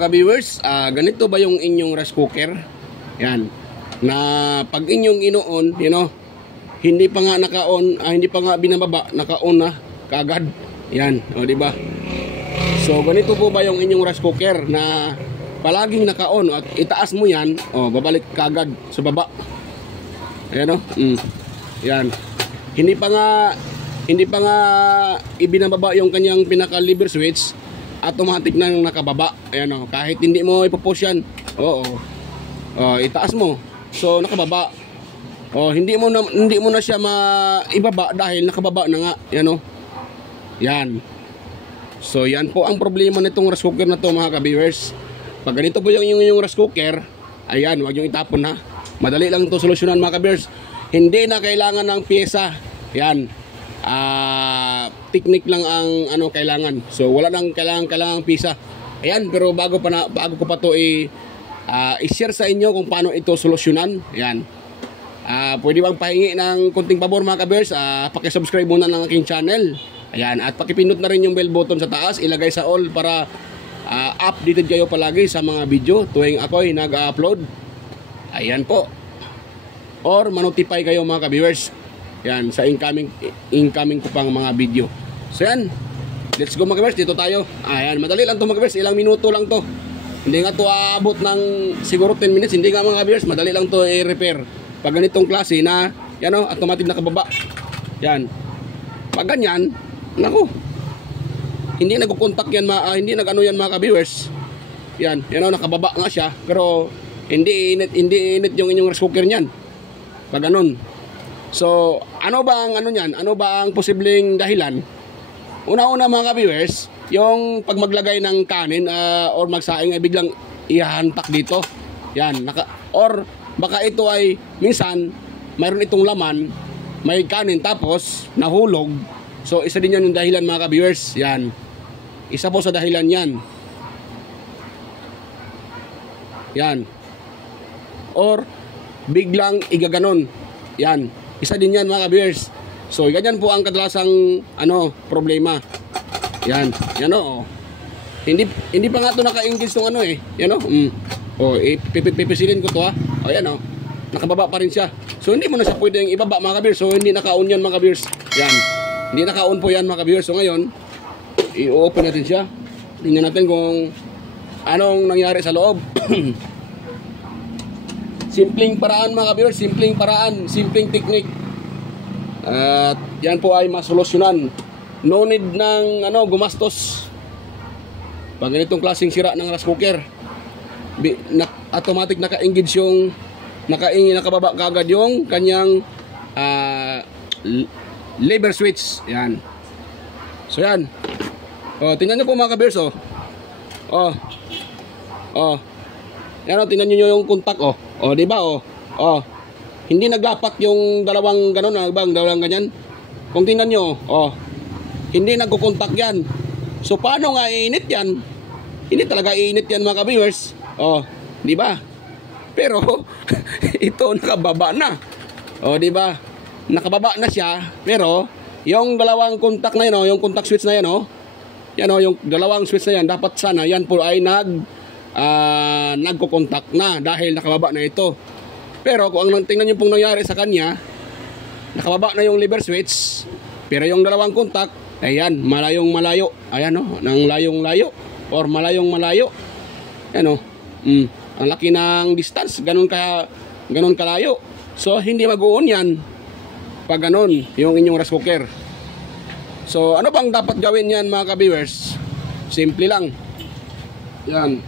mga ka-viewers, ganito ba yung inyong rice cooker? Yan. Na pag inyong ino-on, hindi pa nga naka-on, hindi pa nga binababa, naka-on na kaagad. Yan, o di ba? So ganito po ba yung inyong rice cooker na palaging naka-on at itaas mo yan, babalik kaagad sa baba. Ayan o. Yan. Hindi pa nga ibinababa yung kanyang pinaka lever switch, automatic na nakababa. Ayan o. Kahit hindi mo ipopush yan, itaas mo. So nakababa. Hindi mo na siya maibaba dahil nakababa na nga. Yan o. Yan. So yan po ang problema nitong rice cooker na to mga ka-viewers. Pag ganito po yung inyong rice cooker, ayan, wag yung itapon ha. Madali lang ito solusyonan mga ka-viewers. Hindi na kailangan ng pyesa. Yan. Technique lang ang kailangan. So wala nang kailangan pyesa. Ayan, pero bago ko pa to i-share sa inyo kung paano ito solusyonan. Ayan. Pwede bang pahingi ng konting pabor mga ka-viewers? Paki-subscribe muna ng aking channel. Ayan, at pakipindot na rin yung bell button sa taas, ilagay sa all para updated kayo palagi sa mga video tuwing ako'y nag-upload. Ayan po. Or manotify kayo mga ka-viewers. Yan, sa incoming ko pang mga video. So yan, let's go mga ka-viewers, dito tayo. Ayan, madali lang to mga ka-viewers, ilang minuto lang to. Hindi nga to aabot ng siguro 10 minutes, hindi nga mga ka-viewers, madali lang to i-repair. Pag ganitong klase na, yan o, automatic nakababa. Yan. Pag ganyan, naku, hindi nagko-contact yan, hindi nag-ano yan mga ka-viewers. Yan, nakababa nga siya, pero hindi init yung inyong rice cooker niyan. Pag ganun. So, ano ba ang posibleng dahilan? Una-una mga ka-viewers, yung pag maglagay ng kanin or magsaing ay biglang ihahantak dito. Yan, or baka ito ay minsan mayroon itong laman, may kanin tapos nahulog. So isa din yan yung dahilan mga ka-viewers. Yan. Isa po sa dahilan yan. Yan. Or biglang igaganon. Yan. Isa din yan mga ka-viewers. So ganyan po ang kadalasang problema. Yan. Yan o. Hindi pa nga ito naka-engage tong Yan o. Pipisilin ko to ha. O yan o. Nakababa pa rin siya. So hindi mo na siya pwedeng ibaba mga ka-viewers. So hindi naka-on yan mga ka-viewers. Yan. Hindi naka-on po yan mga ka-viewers. So ngayon, i-open natin siya. Tingnan natin kung anong nangyari sa loob. Simpleng paraan mga ka-viewers. Simpleng paraan. Simpleng technique. At yan po ay masolusyonan. No need ng gumastos. Pag ganitong klaseng sira ng rice cooker, automatic naka-engage yung nakababa kagad yung kanyang lever switch. Yan. So yan. Tingnan nyo po mga ka-viewers. Yan tingnan nyo yung contact diba hindi naglapat yung dalawang ganon, dalawang ganyan. Kung tingnan nyo, hindi nagko-contact yan. So paano nga iinit yan? Hindi talaga iinit yan mga ka-viewers. Diba? Pero ito nakababa na. Diba? Nakababa na siya, pero yung dalawang contact na yan, yung contact switch na yan, yung dalawang switch na yan, dapat sana yan po ay nagko-contact na dahil nakababa na ito. Pero kung ang tingnan nyo pong nangyari sa kanya, nakababa na yung lever switch, pero yung dalawang contact, ayan, malayong malayo. Ayan ng layong layo or malayong malayo. Ayan ang laki ng distance, ganun kalayo. So hindi mag-uon yan pag ganun yung inyong rice cooker. So ano bang dapat gawin yan mga ka-viewers? Simple lang. Yan.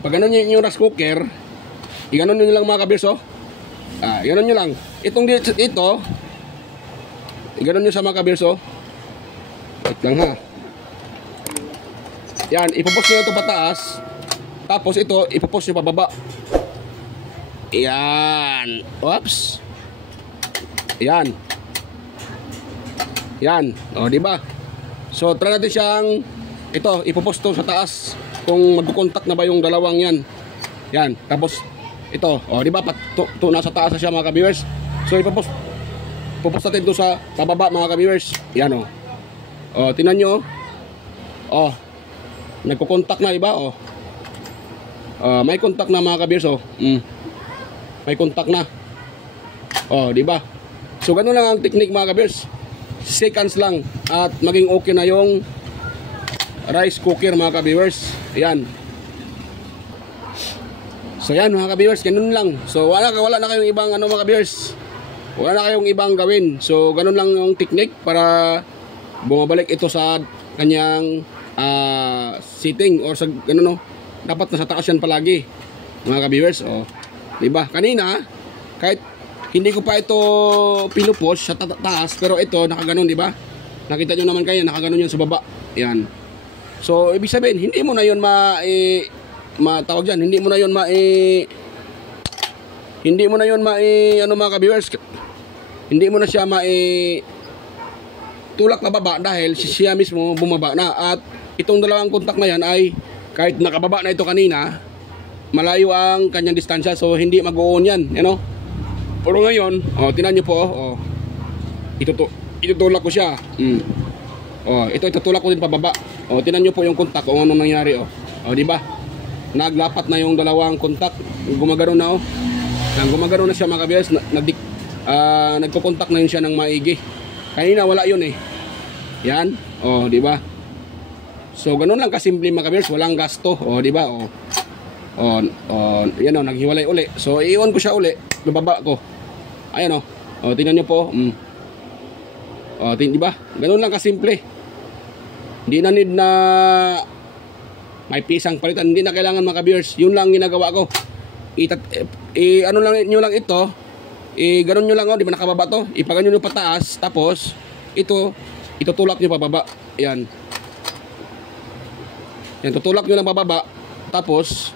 Pag ganun yung inyong rice cooker, i-ganon nyo lang mga ka-viewers. I-ganon nyo lang. Ito, i-ganon nyo sa mga ka-viewers. Wait lang ha. Yan, ipupos nyo ito pataas. Tapos ito, ipupos nyo pababa. Yan. Oops. Yan. Yan. Diba? So, try natin siyang ipupos to sa taas. Kung magkukontak na ba yung dalawang yan. Yan. Tapos, ito. Diba? Nasa taas na siya mga ka-viewers. So, ipupos natin to sa pababa mga ka-viewers. Yan Tingnan nyo. Nagko-contact na, diba? Oh. May contact na mga ka-beers, oh. May contact na. Oh, diba? So ganun lang ang technique mga ka-beers. Seconds lang at maging okay na yung rice cooker mga ka-viewers. Ayan. So yan mga ka-viewers, ganun lang. So wala na kayong ibang ano mga ka-viewers. Wala na kayong ibang gawin. So ganun lang yung technique para bumabalik ito sa kanyang setting or sa ganun, no. Dapat nasa taas yan palagi mga ka-viewers. Oh, 'di ba? Kanina kahit hindi ko pa ito pinupost sa taas, pero ito nakaganon, 'di ba? Nakita nyo naman kayo, nakaganon yun sa baba. Ayan. So ibig sabihin, hindi mo na yun matawag diyan, hindi mo na yun ano mga ka-viewers, hindi mo na siya tulak na baba dahil siya mismo bumaba na. At itong dalawang kontak na yan ay kahit nakababa na ito kanina, malayo ang kanyang distansya, so hindi mag-o-on yan, you know? Pero ngayon, tinan nyo po, itutulak ko siya. Ito itutulak ko din pababa. Tinan nyo po yung kontak kung ano nangyari, di ba? Naglapat na yung dalawang kontak, gumagano na, gumagano na siya mga ka-viewers. Nagko-contact na yun siya ng maigi. Kanina wala yun eh. Yan, di ba? So ganun lang kasimple mga ka-viewers, walang gasto, di ba? Yan naghiwalay uli. So i-on ko siya uli, bababa ko. Ayan tingnan niyo po. Di ba? Ganun lang kasimple. Hindi na need na may pisang palitan, hindi na kailangan mga ka-viewers. Yun lang ginagawa ko. Ano lang niyo lang ito. Ganun niyo lang, di ba nakababa to? Ipaganyo niyo pataas, tapos ito itutulak niyo pababa. Yan. Yan, tutulak niyo lang pababa, tapos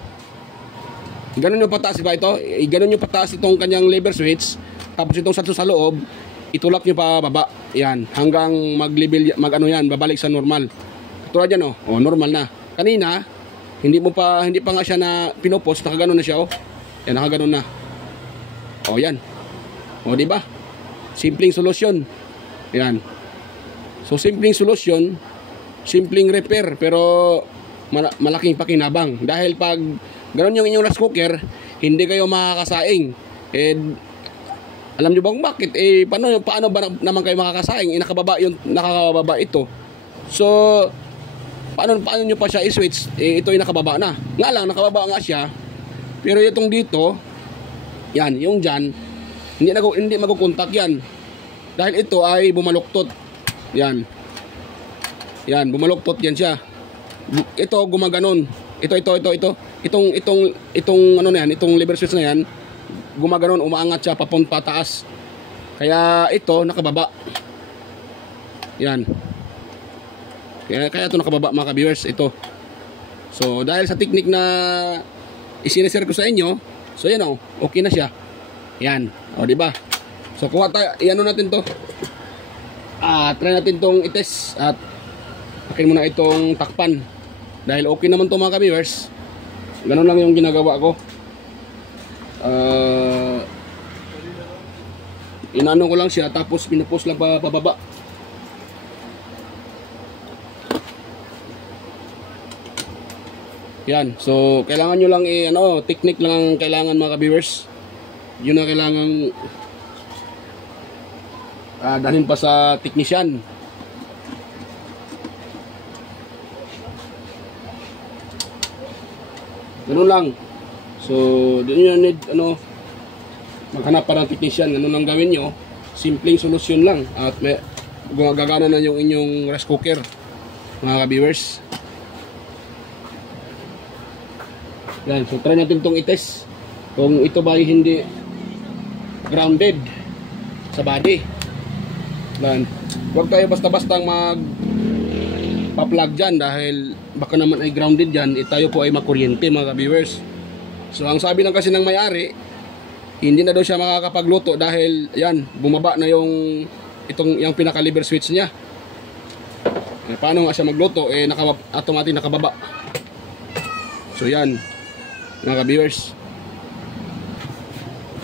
ganun yung pataas, diba ito? Ganun yung pataas itong kanyang lever switch. Tapos itong sa loob, itulak nyo pa baba. Yan, hanggang mag-level, yan, babalik sa normal. Tulad yan, normal na. Kanina, hindi pa nga siya na pinopost, nakaganon na siya, Yan, nakaganon na. Yan. Diba? Simpleng solusyon. Yan. So, simpleng solusyon, simpleng repair, pero malaking pakinabang. Dahil pag ganon yung inyong rice cooker, hindi kayo makakasaing. Alam nyo bang bakit? Paano ba naman kayo makakasaing? Nakakababa ito. So, paano nyo pa siya i-switch? Ito yung nakababa na. Nga lang, nakababa nga siya. Pero itong dito, yan, yung dyan, hindi magkukontak yan. Dahil ito ay bumaluktot. Yan. Yan, bumaluktot yan siya. Ito, gumaganon. Ito. Itong ano na yan, itong lever switch na yan, gumaganon, umaangat siya papunta taas. Kaya ito nakababa. Yan. Kaya ito nakababa mga ka-viewers, ito. So dahil sa technique na isineshare ko sa inyo, so yan okay na siya. Yan. Di ba? So kuha tayo, iano natin to. Try natin tong itest at akin muna itong takpan. Dahil okay naman to mga ka-viewers. Ganun lang yung ginagawa ko. Inano ko lang siya, tapos pinupost lang pababa. Yan. So kailangan nyo lang technique lang ang kailangan mga ka-viewers. Yun ang kailangan dalhin pa sa technician. Ganun lang. So, doon nyo need, maghanap pa ng technician. Ganun lang gawin nyo. Simpleng solusyon lang. At gagana na yung inyong rice cooker, mga ka-viewers. Yan. So, try natin itong itest. Kung ito ba hindi grounded sa body. Yan. Huwag tayo basta-bastang pa-plug dyan dahil baka naman ay grounded dyan, tayo po ay makuryente mga ka-viewers. So ang sabi lang kasi ng may-ari, hindi na daw siya makakapagluto dahil yan, bumaba na yung pinaka-lever switch niya. Paano nga siya magluto? Automatic nakababa. So yan mga ka-viewers.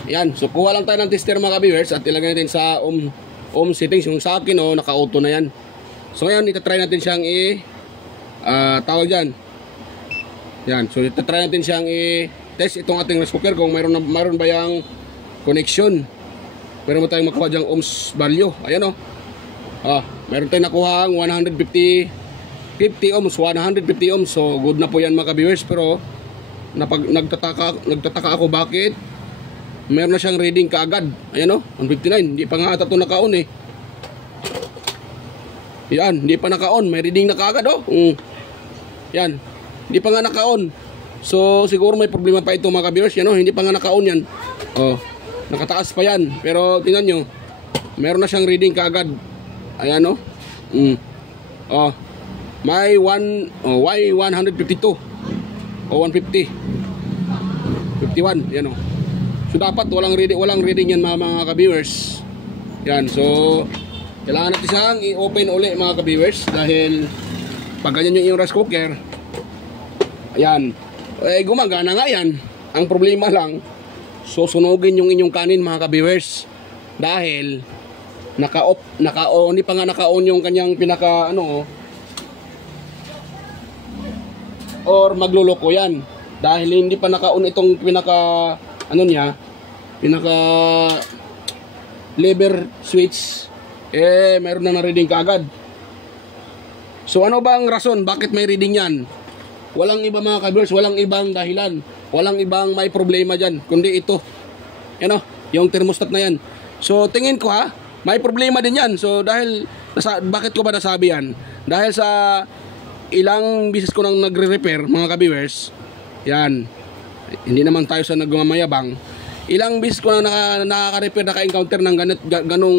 Yan, so kuha lang tayo ng tester mga ka-viewers at ilagay natin sa ohm settings. Yung sa akin naka-auto na yan. So ngayon, itatry natin siyang tawag dyan, Yan. So try natin siyang i-test itong ating rice cooker kung mayroon ba yung connection. Meron mo tayong makuha diyang ohms value. Ayan o. Meron tayong nakuha ang 150 ohms, 150 ohms. So good na po yan mga ka-viewers. Pero nagtataka ako bakit meron na siyang reading kaagad. Ayan o, 159. Hindi pa nga ata ito naka-on eh. Yan, hindi pa naka-on. May reading na kaagad o. Yan, hindi pa nga naka-on. So siguro may problema pa ito mga ka-viewers. Yan o, hindi pa nga naka-on yan. Nakataas pa yan. Pero tingnan nyo, meron na siyang reading kaagad. Ayan o. May Y152 o 150 51. Yan o. So dapat walang reading yan mga ka-viewers. Yan, so kailangan natin siyang i-open uli mga ka-viewers. Dahil pag ganyan yung rice cooker, ayan, gumagana nga yan. Ang problema lang, susunugin yung inyong kanin mga ka-viewers. Dahil hindi pa nga naka-on yung kanyang pinaka or magluloko yan. Dahil hindi pa naka-on itong pinaka lever switch, meron na reading kaagad. So ano ba ang rason bakit may reading yan? Walang iba mga ka-viewers, walang ibang dahilan, walang ibang may problema dyan, kundi ito. Yan o, yung thermostat na yan. So tingin ko may problema din yan. So dahil, bakit ko ba nasabi yan? Dahil sa ilang bisis ko nang nagre-repair mga ka-viewers, yan, hindi naman tayo sa nagmamayabang. Ilang bisis ko na nakaka-repair, naka-encounter ng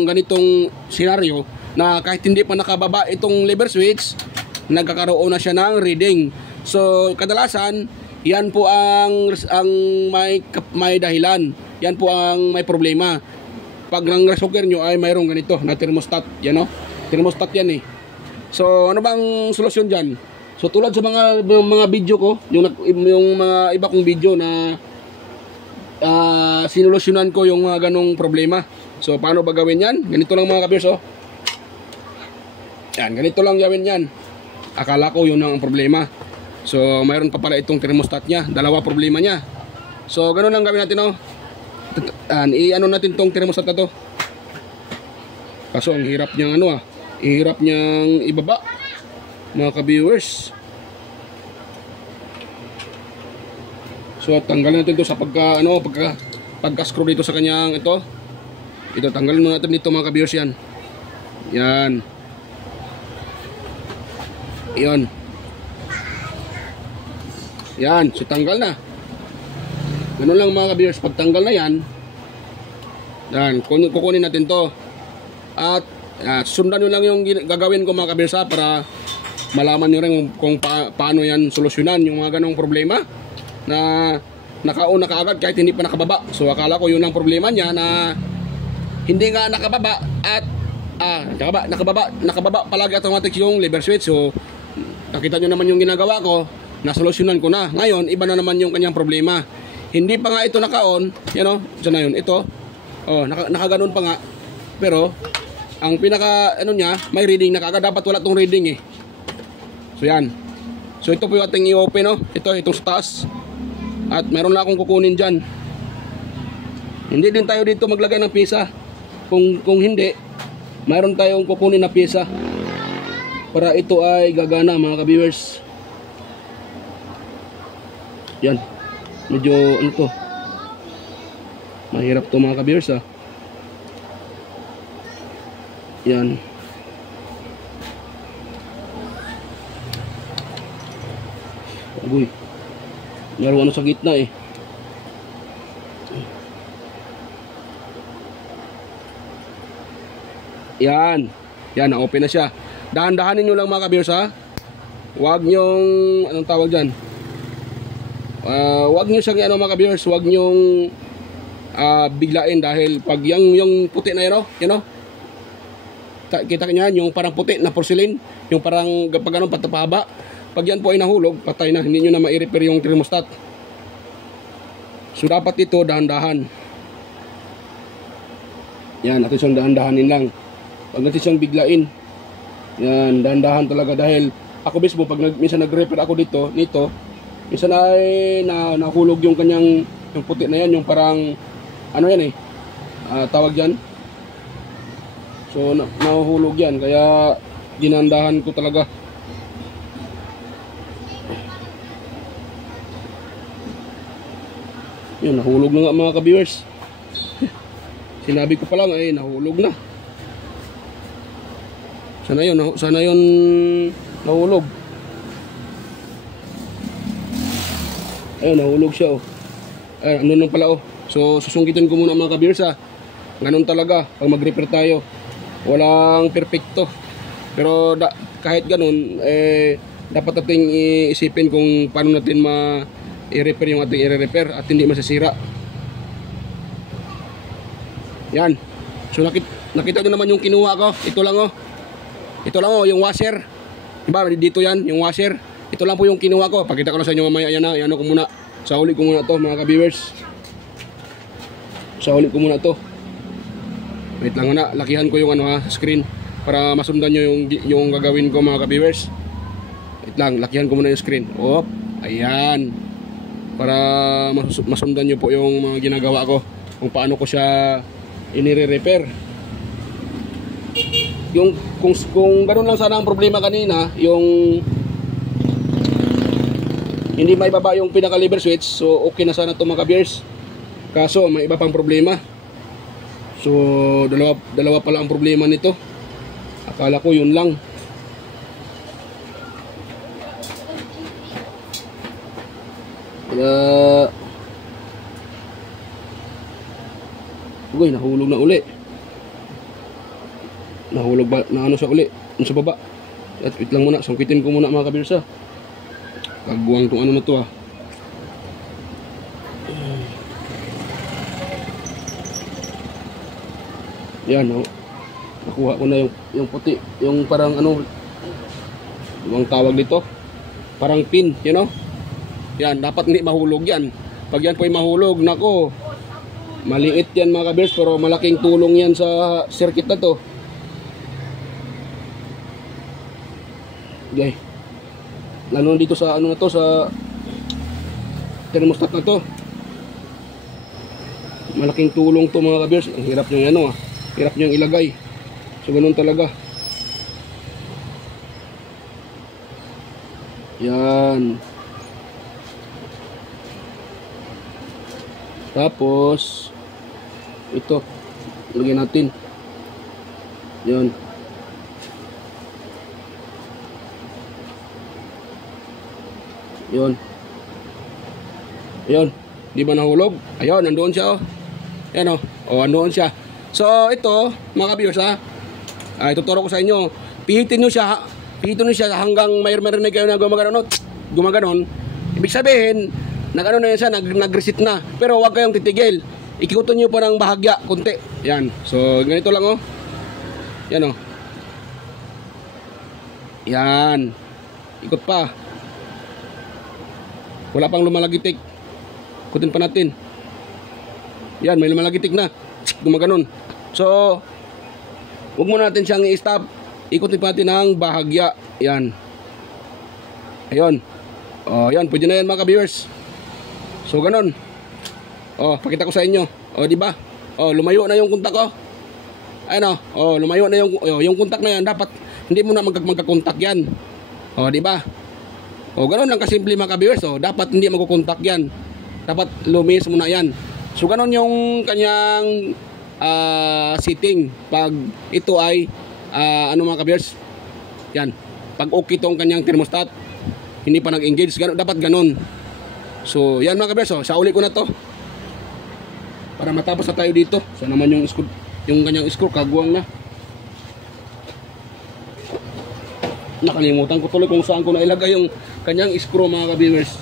ganitong senaryo na kahit hindi pa nakababa itong lever switch, nagkakaroon na siya ng reading. So kadalasan, yan po ang may dahilan. Yan po ang may problema. Pag ng rice cooker nyo ay mayroong ganito na thermostat. Yan o, thermostat yan eh. So ano bang solusyon dyan? So tulad sa mga video ko, yung mga iba kong video na sinulusyonan ko yung mga ganong problema. So paano ba gawin yan? Ganito lang mga ka-viewers Yan, ganito lang gawin yan. Akala ko yun ang problema. So mayroon pa pala itong thermostat niya. Dalawa problema niya. So ganun lang gawin natin i-ano natin tong thermostat na to. Kaso ang hirap niyang hirap niyang ibaba mga ka-viewers. So tanggalin natin ito sa pagka-screw dito sa kanyang ito. Tanggalin muna natin dito mga ka-viewers yan. Yan. Yan. Yan, so tanggal na. Ganun lang mga ka-viewers, pag tanggal na yan, kukunin natin to. At sundan nyo lang yung gagawin ko mga ka-viewers para malaman nyo rin kung paano yan solusyonan yung mga ganong problema na naka-on na kaagad kahit hindi pa nakababa. So akala ko yun ang problema niya, na hindi nga nakababa at nakababa palagi automatic yung lever switch. So nakita nyo naman yung ginagawa ko, nasolusyonan ko na. Ngayon iba na naman yung kanyang problema. Hindi pa nga ito naka-on, sana yun, ito nakaganon pa nga, pero ang pinaka niya, may reading na kaagad. Dapat wala tong reading eh. So yan. So ito po yung ating i-open itong sa taas. At meron na akong kukunin dyan. Hindi din tayo dito maglagay ng pyesa. Kung hindi, mayroon tayong kukunin na pyesa para ito ay gagana mga ka-viewers. Yan. Medyo mahirap to mga ka-viewers Yan. Agoy. Meron sa gitna eh. Yan. Yan, na-open na siya. Dahan-dahanin nyo lang mga ka-viewers Huwag nyong, anong tawag dyan? Huwag nyo siyang mga ka-viewers, huwag nyong biglain, dahil pag yung puti na kita nyo yan, yung parang puti na porcelain, yung parang pag patapahaba, pag yan po ay nahulog, patay na, hindi nyo na ma-repair yung thermostat. So dapat ito dahan-dahan. Yan, natin siyang dahan-dahanin lang. Pag natin siyang biglain, yan, dahan-dahan talaga, dahil ako mismo pag minsan nag-repair ako nito, Minsan ay nahulog yung kanyang, yung puti na yan, yung parang ano yan tawag yan. So nahuhulog yan, kaya ginandahan ko talaga. Yun, nahulog na nga mga ka-viewers. Sinabi ko pa lang ay nahulog na. Sana yun nahulog. Ayun, nahulog siya oh. Ay, ano nang pala oh. So susungkitin ko muna mga ka-viewers ha. Ganun talaga pag mag-repair tayo. Walang perfecto. Pero kahit ganun dapat nating iisipin kung paano natin i-repair yung ating i-repair at hindi masasira. Yan. So nakita nyo naman yung kinuha ko. Ito lang oh. Ito lang oh, yung washer. Diba dito yan, yung washer. Ito lang po yung kinuha ko. Pakita ko na sa inyo mamaya. Yan na, yan ko muna. Sauli ko muna to mga ka-viewers. Sauli ko muna to. Wait lang na, lakihan ko yung screen para masundan nyo yung gagawin ko mga ka-viewers. Wait lang, lakihan ko muna yung screen. Op, ayan. Para masundan nyo po yung mga ginagawa ko. Kung paano ko siya inire-repair. Yung kung ganoon lang sana ang problema kanina, yung hindi maibaba yung pinaka lever switch, so okay na sana ito mga ka-viewers. Kaso may iba pang problema. So dalawa pala ang problema nito. Akala ko yun lang. Kaya uy, nahulog na uli. Nahulog ba? Na ano siya uli? Sa baba. At wait lang muna. Sungkitin ko muna mga ka-viewers ha. Kagbuang tong ano na to ha. Yan oh. Nakuha ko na yung puti. Yung parang ano. Yung tawag dito. Parang pin. You know? Yan. Dapat hindi mahulog yan. Pag yan po ay mahulog. Nako. Maliit yan mga ka-viewers. Pero malaking tulong yan sa circuit na to. Okay. Lalo dito sa ano na to, sa thermostat na to. Malaking tulong to mga ka-viewers. Ang hirap nyo ano hirap nyo ilagay. So ganun talaga. Yan. Tapos ito lagyan natin. Yan. Yun. Ayun. Di ba nahulog? Ayun, nandoon siya oh. Ayan oh. Oh, nandoon siya. So, ito, mga ka-viewers ha. Ituturo ko sa inyo. Pihitin nyo siya. Pihitin nyo siya hanggang may-marinig kayo na gumaganon. Gumaganon. Ibig sabihin, nag-ano na yan siya, nag-reset na. Pero huwag kayong titigil. Ikikutin nyo pa ng bahagya, konti. Yan. So, ganito lang oh. Yan oh. Yan. Ikot pa. Wala pang lumalagitik. Ikutin pa natin. Yan, may lumalagitik na. Gumaganon. So, huwag muna natin siyang i-stop. Ikutin pa natin ng bahagya. Yan. Ayun. O, yan. Pwede na yan mga ka-viewers. So, ganon. O, pakita ko sa inyo. O, diba? O, lumayo na yung kontak ko. Ayun o. O, lumayo na yung kontak na yan. Dapat, hindi mo na magkakontak yan. O, diba? O, ganoon lang kasimple mga ka-viewers. O, dapat hindi magkukontak yan. Dapat lumis muna yan. So, ganoon yung kanyang setting. Pag ito ay, ano mga ka-viewers? Yan. Pag okay itong kanyang thermostat, hindi pa nag-engage. Dapat ganoon. So, yan mga ka-viewers. O, sauli ko na to. Para matapos na tayo dito. So, naman yung kanyang screw, kaguwang na. Nakalimutan ko tuloy kung saan ko nailagay yung kanyang screw mga ka-viewers.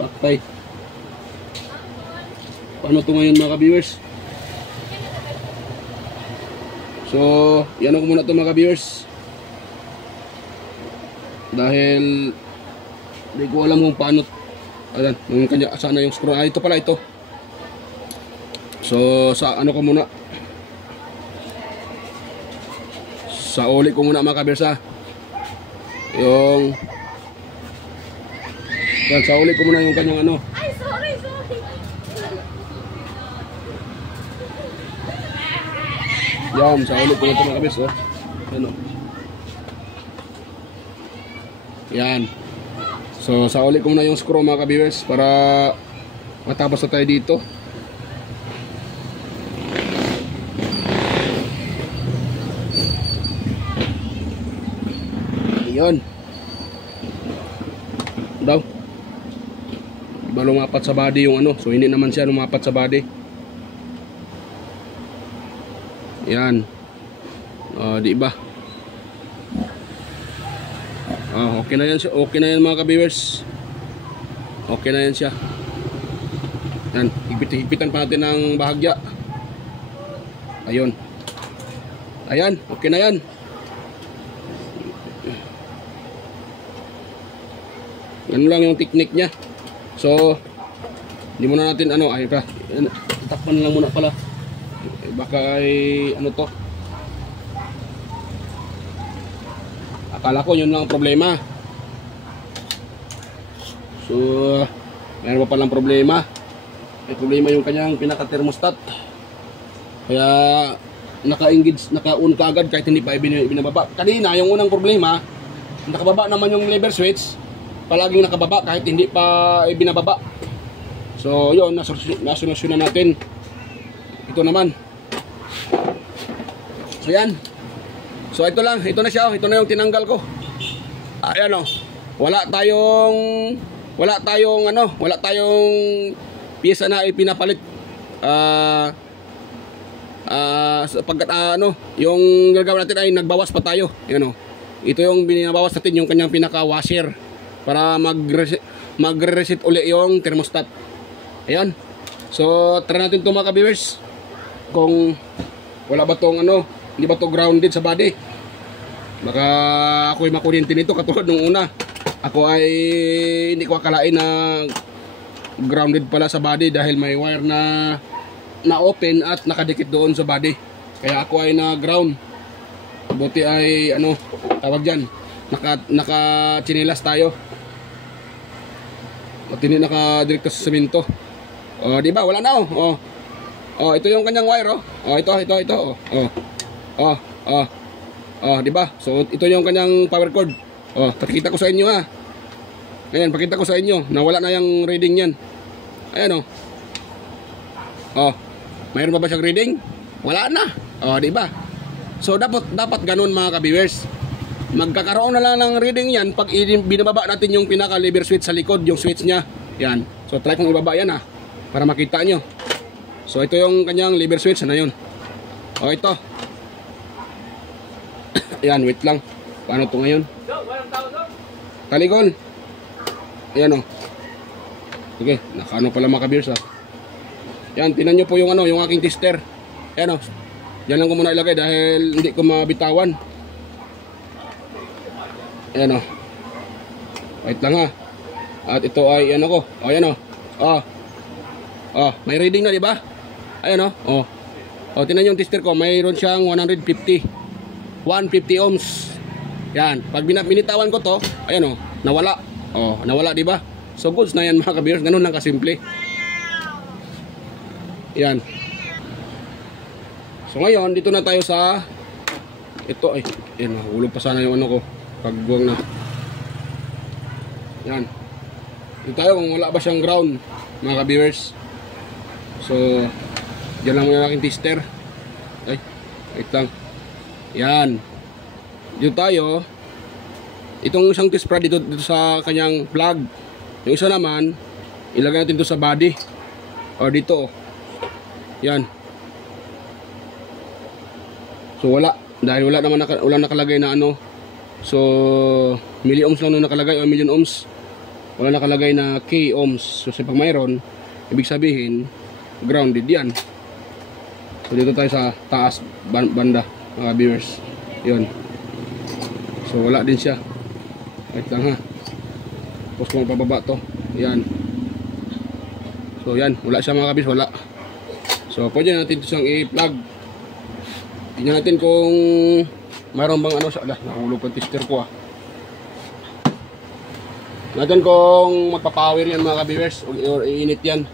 Paktay. Paano ito ngayon mga ka-viewers? So, yan ako muna ito mga ka-viewers. Dahil hindi ko alam kung paano. Ayan, yung kanya, sana yung screw. Ito pala ito. So, sa ano ko muna. Sa uli ko muna mga ka-viewers ha. Yung Yan, sauli ko muna yung kanyang ano. Ay, sorry. Yan, sauli ko ito mga kabis, oh. Yan, oh. Yan. So, sauli ko muna yung screw mga kabis para matapos na tayo dito. Yan. Daw. Diba lumapat sa body yung ano. So, hindi naman siya lumapat sa body. Yan. Di ba? Okay na yan siya. Okay na yan mga ka-viewers. Okay na yan siya. Yan. Higpitan pa natin ng bahagya. Ayun. Ayan. Okay na yan. Ganun lang yung technique niya. So, hindi muna natin ano. Ay pa. Takpan lang muna pala. Baka ay ano to. Akala ko yun lang ang problema. So, mayroon pa palang problema. May problema yung kanyang pinaka-thermostat. Kaya naka-engage, naka-on ka agad kahit hindi pa binababa. Kanina, yung unang problema, nakababa naman yung lever switch. Palaging nakababa kahit hindi pa binababa. So, yun, nasolusyonan natin. Ito naman. So, yan. So, ito lang. Ito na siya. Ito na yung tinanggal ko. Ayan o. Wala tayong piyesa na ipinapalit. Sapagkat yung gagawin natin ay nagbawas pa tayo. Ayan o. Ito yung binabawas natin, yung kanyang pinaka-washer para mag-reset uli yung thermostat. Ayan. So, try natin ito mga ka-viewers. Kung wala ba itong hindi ba ito grounded sa body. Baka ako'y makuryente nito katulad nung una. Ako ay hindi ko akalain na grounded pala sa body dahil may wire na open at nakadikit doon sa body. Kaya ako ay na-ground. Buti ay tawag dyan, naka-chinilas tayo. At hindi naka-direkto sa semento. Di ba? Wala na ito yung kanyang wire ito. Di ba? So ito yung kanyang power cord. Pakita ko sa inyo ha. Ayan, pakita ko sa inyo na wala na yung reading niyan. Ayan mayroon pa ba siyang reading? Wala na. Di ba? So dapat ganun mga ka-viewers. Magkakaroon na lang ng reading yan pag binababa natin yung pinaka lever switch sa likod, yung switch niya. Yan. So try kong ibaba yan para makita nyo. So ito yung kanyang lever switch na yun. Ito. Ayan, wait lang. Paano ito ngayon? Taligol. Ayan sige, nakaano pala mga ka-viewers Yan, tinan nyo po yung yung aking tester. Ayan Yan lang ko muna ilagay dahil hindi ko mabitawan. Ayan wait lang At ito ay ko. Ayan may reading na, di ba? Ayan tinan yung tester ko, mayroon siyang 150 ohms. Yan, pag binitawan ko to, ayan nawala. Nawala, di ba? So goods na yan mga ka-viewers, ganun lang kasimple. Yan. So ngayon, dito na tayo sa ito hulog pa sana yung ko. Pagbuwang na. Yan. Dito tayo kung wala ba siyang ground mga ka-viewers. So dyan lang muna aking tester. Wait lang. Yan. Dito tayo. Itong isang test prod dito sa kanyang plug. Yung isa naman ilagay natin dito sa body. Dito Yan. So wala. Dahil wala naman nakalagay na So milliohms lang nakalagay o million ohms. Wala nakalagay na K ohms. So pag mayroon, ibig sabihin grounded yan. So dito tayo sa taas banda mga viewers. Yun. So wala din siya. Wait lang Tapos kung pababa to. Yan. So yan, wala siya mga viewers, wala. So pwede natin ito siyang i-plug. Tingnan natin kung mayroon bang sa nahulog ang tester ko Natin kung magpapower yan mga ka-viewers or iinit yan.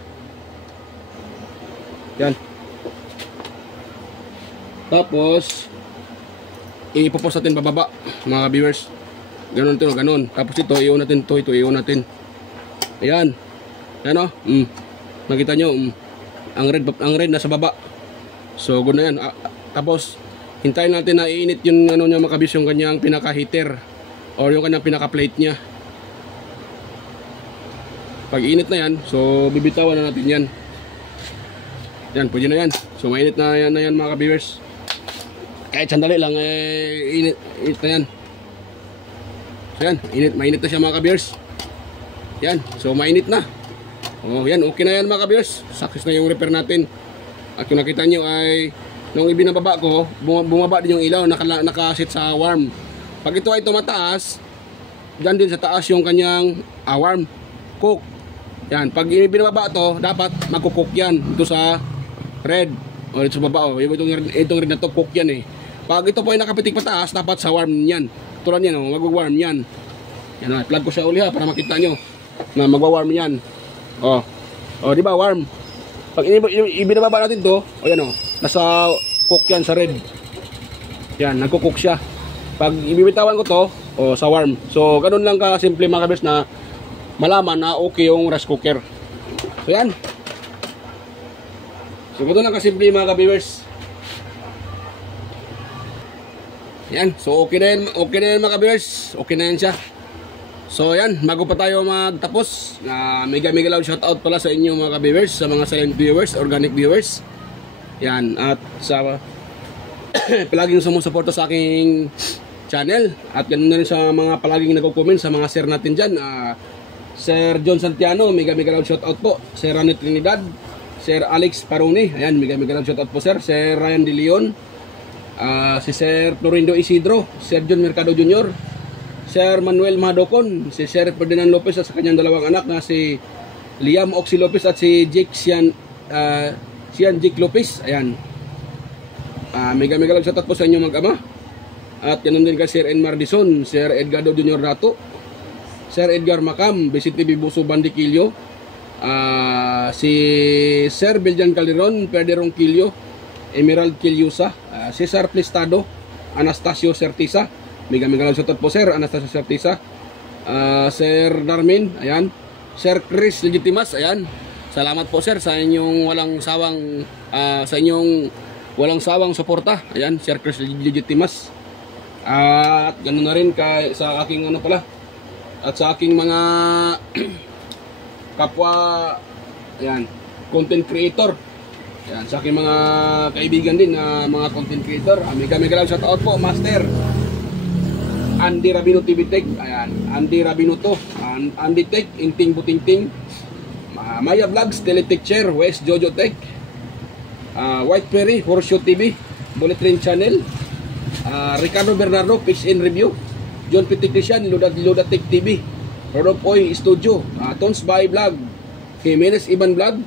Yan. Tapos ipopos natin bababa mga ka-viewers. Ganun to, ganun. Tapos ito iyon natin to, ito iyon natin. Ayan. Ayan o. Nakita nyo, ang red nasa baba. So good na yan. Tapos hintayin natin na iinit yung ano niya mga ka-viewers, yung kanyang pinaka heater or yung kanyang pinaka plate niya. Pag init na yan, so bibitawan na natin yan. Yan, pwede na yan. So mainit na yan mga ka-viewers. Kahit sandali lang, init na yan. So yan, mainit na siya mga ka-viewers. Yan, so mainit na. Oh, yan, okay na yan mga ka-viewers. Success na yung repair natin. At kung nakita nyo ay, nung ibinababa ko, bumaba din yung ilaw, nakasit sa warm. Pag ito ay tumataas, dyan din sa taas yung kanyang warm cook. Yan, pag binababa to, dapat magkukook yan. Ito sa red. O ito sa baba. O, itong red na to, cook yan eh. Pag ito po ay nakapitik pataas, dapat sa warm yan. Tulad yan, magwa-warm yan. Yan o, plug ko siya uli ha, para makita nyo na magwa-warm yan. O, di ba warm? Pag ibinababa natin to, o yan o, nasa cook yan sa red. Yan, nagkukook siya. Pag ibibitawan ko to, o sa warm. So, ganun lang ka simple mga kabers na malaman na okay yung rice cooker. So yan. So ito lang kasimple mga ka-viewers. Yan. So okay na yan mga ka-viewers. Okay na yan siya. So yan, bago pa tayo magtapos, mega loud shoutout pala sa inyo mga ka-viewers, sa mga silent viewers, organic viewers. Yan, at sa palaging sumusuporta sa aking channel. At ganun na rin sa mga palaging nagko-comment sa mga share natin dyan. Sir John Santiano, mega loud shoutout po. Sir Rani Trinidad, Sir Alex Paroni, ayan, mega loud shoutout po sir. Sir Ryan De Leon, si Sir Florindo Isidro, Sir John Mercado Jr., Sir Manuel Madocon, si Sir Ferdinand Lopez at sa kanyang dalawang anak na si Liam Oxy Lopez at si Jake Sian Jake Lopez, ayan. Mega loud shoutout po sa inyo mag-ama. At ganun din kay Sir Enmar Dizon, Sir Edgardo Jr. Rato, Sir Edgar Macam, Vicente Bibuso Bandiquillo, si Sir Beljan Calderon, Perderong Quillo, Emerald Quilyusa, Cesar Plistado, Anastasio Certisa, mega lang shoutout po Sir Anastasio Certisa, Sir Darmin, ayan, Sir Chris Legitimas, ayan. Salamat po Sir sa inyong walang sawang suporta, ayan, Sir Chris Legitimas. At ganoon na rin sa aking at sa aking mga kapwa, ayan, content creator, ayan, sa aking mga kaibigan din na mga content creator, mega lang shoutout po Master Andy Rabino TV Tech, ayan, Andy Rabino to, Andy Tech, Inting Butingting, Maya Vlogs, Teletech Chair, West Jojo Tech, White Perry, Horseshoe TV, Bullet Train Channel, Ricardo Bernardo, Pitch in Review, John P. Technician, Ludatech TV, Rodolph Oy Studio, Tons by Vlog, Jimenez Iban Vlog,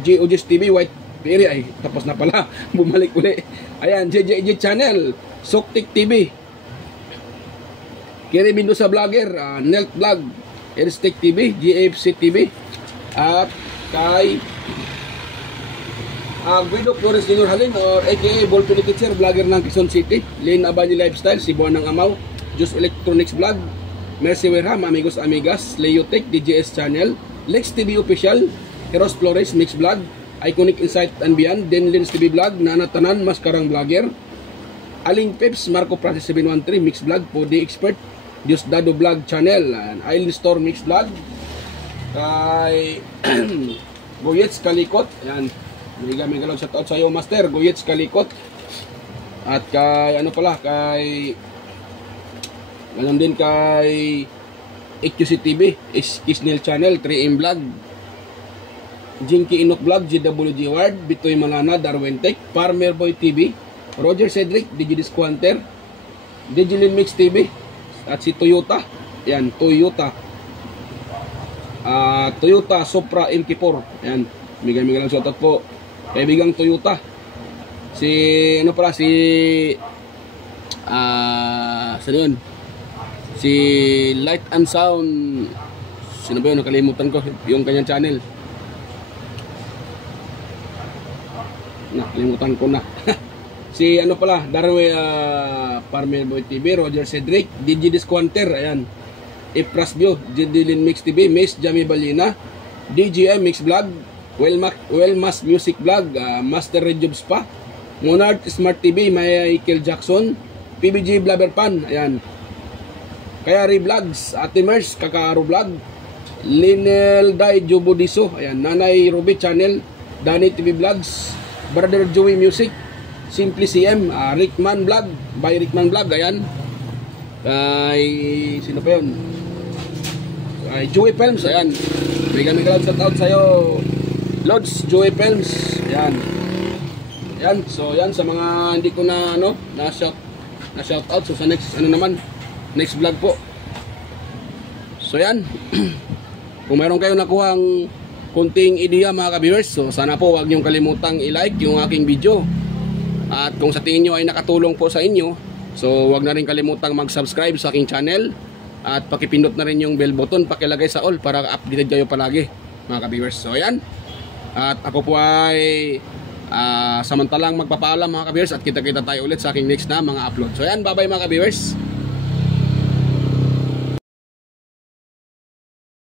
GOGS TV, White Perry, ay tapos na pala, bumalik uli. Ayan, JJJ Channel, Soktik TV, Kiri Bindusa Vlogger, Nelt Vlog, Erstek TV, GFC TV, at kay Guido Flores Jr. Halin or aka Ballpen Teacher, vlogger ng Quezon City, Lynn Abani Lifestyle, Sibuan ng Amaw, Just Electronics Vlog, Mercy Werham, Amigos Amigas, Leotech, DJS Channel, Lex TV Official, Heros Flores Mix Vlog, Iconic Insight and Beyond, Denlins TV Vlog, Nana Tanan, Maskarang Vlogger, Aling Peps, Marco Francis 713 Mix Vlog, Podi Expert, Diosdado Vlog Channel, and Island Store Mix Vlog, kay Goyets Kalikot, ayan, may galang shoutout sa iyo Master Goyets Kalikot, at kay kay ganun din kay EQC TV, Kisnel Channel, 3M Vlog, Jinky Inok Vlog, GWG Ward, Bitoy Malana, Darwin Tech, Farmer Boy TV, Roger Cedric, Digidis Quanter, Digilin Mix TV, at si Toyota, yan, Toyota Supra MK4, yan, mega lang shoutout po kaibigang Toyota, si si Light and Sound Sino ba yun? Nakalimutan ko yung kanyang channel. Nakalimutan ko na. Si ano pala, Darwin Parmel Boy TV, Roger Cedric, DJ Disquanter, ayan. Ifras View, Jedilin Mix TV, Miss Jamie Balina, DGM Mix Vlog, Wellmas Music Vlog, Master Red Jobs pa, Monarch Smart TV, Michael Jackson, PBG Blabber Pan, ayan. Kaya Vlogs, Ate Mers, Kakaro Vlog, Linel Dai Jubodiso, ayan. Nanay Ruby Channel, Danny TV Vlogs, Brother Joey Music, Simply CM, Rickman Vlog, by Rickman Vlog, ayan. Kay sino pa yun? Kay Joey Films, ayan. Bigyan mga shout out sa'yo, Lods, Joey Films, ayan. Ayan, so yan sa mga hindi ko na ano, na shout out. So sa next next vlog po. So yan. Kung mayroon kayo nakuhang kunting ideya mga ka-viewers, so sana po huwag niyong kalimutang i-like yung aking video. At kung sa tingin nyo ay nakatulong po sa inyo, so huwag na rin kalimutang mag-subscribe sa aking channel. At pakipindot na rin yung bell button, pakilagay sa all para updated kayo palagi mga ka-viewers. So ayan. At ako po ay samantalang magpapaalam mga ka-viewers, at kita-kita tayo ulit sa aking next na mga upload. So ayan, bye-bye mga ka-viewers.